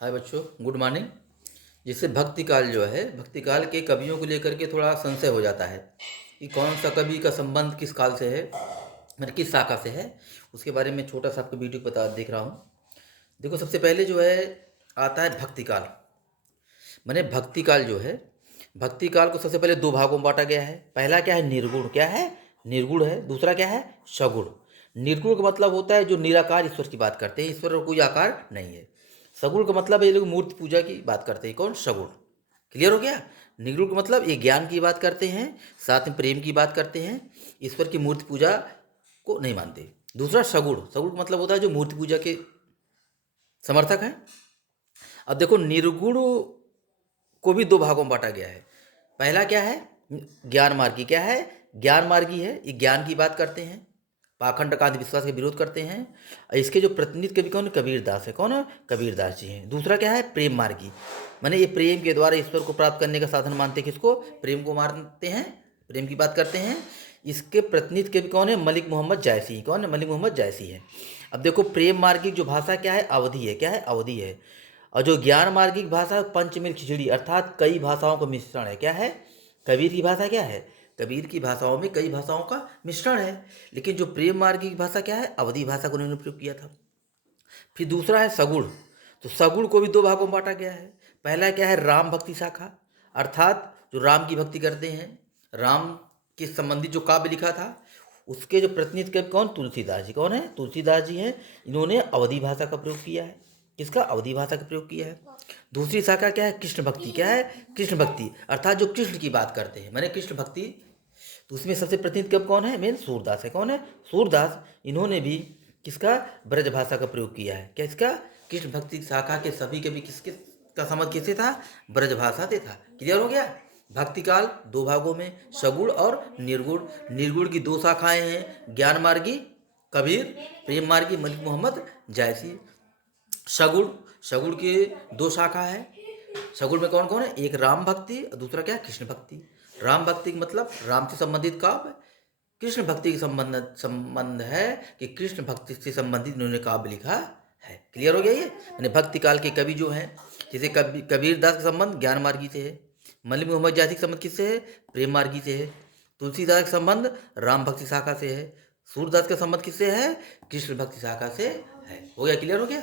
हाय बच्चों, good morning. जिससे भक्ति काल जो है, भक्ति काल के कवियों को लेकर के थोड़ा संशय हो जाता है कि कौन सा कवि का संबंध किस काल से है, मतलब किस शाखा से है। उसके बारे में छोटा सा आपको वीडियो बता देख रहा हूँ। देखो, सबसे पहले जो है आता है भक्ति काल। मैंने भक्ति काल जो है, भक्ति काल को सबसे पहले दो भागों में बांटा गया है। पहला क्या है? निर्गुण। क्या है? निर्गुण है। दूसरा क्या है? सगुण। निर्गुण का मतलब होता है जो निराकार ईश्वर की बात करते हैं, ईश्वर का कोई आकार नहीं है। सगुण का मतलब ये लोग मूर्ति पूजा की बात करते हैं। कौन? सगुण। क्लियर हो गया? निर्गुण का मतलब ये ज्ञान की बात करते हैं, साथ में प्रेम की बात करते हैं, ईश्वर की मूर्ति पूजा को नहीं मानते। दूसरा सगुण। सगुण का मतलब होता है जो मूर्ति पूजा के समर्थक हैं। अब देखो, निर्गुण को भी दो भागों में बांटा गया है। पहला क्या है? ज्ञान मार्गी। क्या है? ज्ञान मार्गी है। ये ज्ञान की बात करते हैं, पाखंड का अंधविश्वास का विरोध करते हैं। इसके जो प्रतिनिधि कवि कौन? कबीर दास है। कौन है? कबीर दास जी हैं। दूसरा क्या है? प्रेम मार्गी। माने ये प्रेम के द्वारा ईश्वर को प्राप्त करने का साधन मानते हैं। किसको? प्रेम को मानते हैं, प्रेम की बात करते हैं। इसके प्रतिनिधि कवि कौन है? मलिक मोहम्मद जायसी। कौन है? मलिक मोहम्मद जायसी है। अब देखो, प्रेम मार्गी जो भाषा क्या है? अवधि है। क्या है? अवधि है। और जो ज्ञान मार्गिक भाषा पंचमिल खिचड़ी, अर्थात कई भाषाओं का मिश्रण है। क्या है? कबीर की भाषा क्या है? कबीर की भाषाओं में कई भाषाओं का मिश्रण है। लेकिन जो प्रेम मार्गिक भाषा क्या है? अवधि भाषा को उन्होंने प्रयोग किया था। फिर दूसरा है सगुण। तो सगुण को भी दो भागों में बांटा गया है। पहला क्या है? राम भक्ति शाखा, अर्थात जो राम की भक्ति करते हैं, राम के संबंधित जो काव्य लिखा था, उसके जो प्रतिनिधि कवि कौन? तुलसीदास जी। कौन है? तुलसीदास जी हैं। इन्होंने अवधि भाषा का प्रयोग किया है। किसका? अवधि भाषा का प्रयोग किया है। दूसरी शाखा क्या है? कृष्ण भक्ति। क्या है? कृष्ण भक्ति, अर्थात जो कृष्ण की बात करते हैं, मैंने कृष्ण भक्ति। तो उसमें सबसे प्रतिनिधि कवि कौन है? मेन सूरदास है। कौन है? सूरदास। इन्होंने भी किसका? ब्रज भाषा का प्रयोग किया है। क्या? इसका? कृष्ण भक्ति शाखा के सभी कवि किसके का संबंध किससे था? ब्रज भाषा से था। क्लियर हो गया? भक्ति काल दो भागों में, सगुण और निर्गुण। निर्गुण की दो शाखाएं हैं, ज्ञान मार्गी कबीर, प्रेम मार्गी मलिक मोहम्मद जायसी। सगुण, सगुण की दो शाखा है। सगुण में कौन कौन है? एक राम भक्ति और दूसरा क्या है? कृष्ण भक्ति। राम भक्ति का मतलब राम से संबंधित काव्य। कृष्ण भक्ति के संबंध है कि कृष्ण भक्ति से संबंधित उन्होंने काव्य लिखा है। क्लियर हो गया? ये यानी भक्ति काल के कवि जो हैं, जैसे कबीर दास का संबंध ज्ञान मार्गी से है, मलिक मोहम्मद जायसी का संबंध किससे है? प्रेम मार्गी से है। तुलसीदास का संबंध राम भक्ति शाखा से है। सूरदास का संबंध किससे है? कृष्ण भक्ति शाखा से है। हो गया? क्लियर हो गया?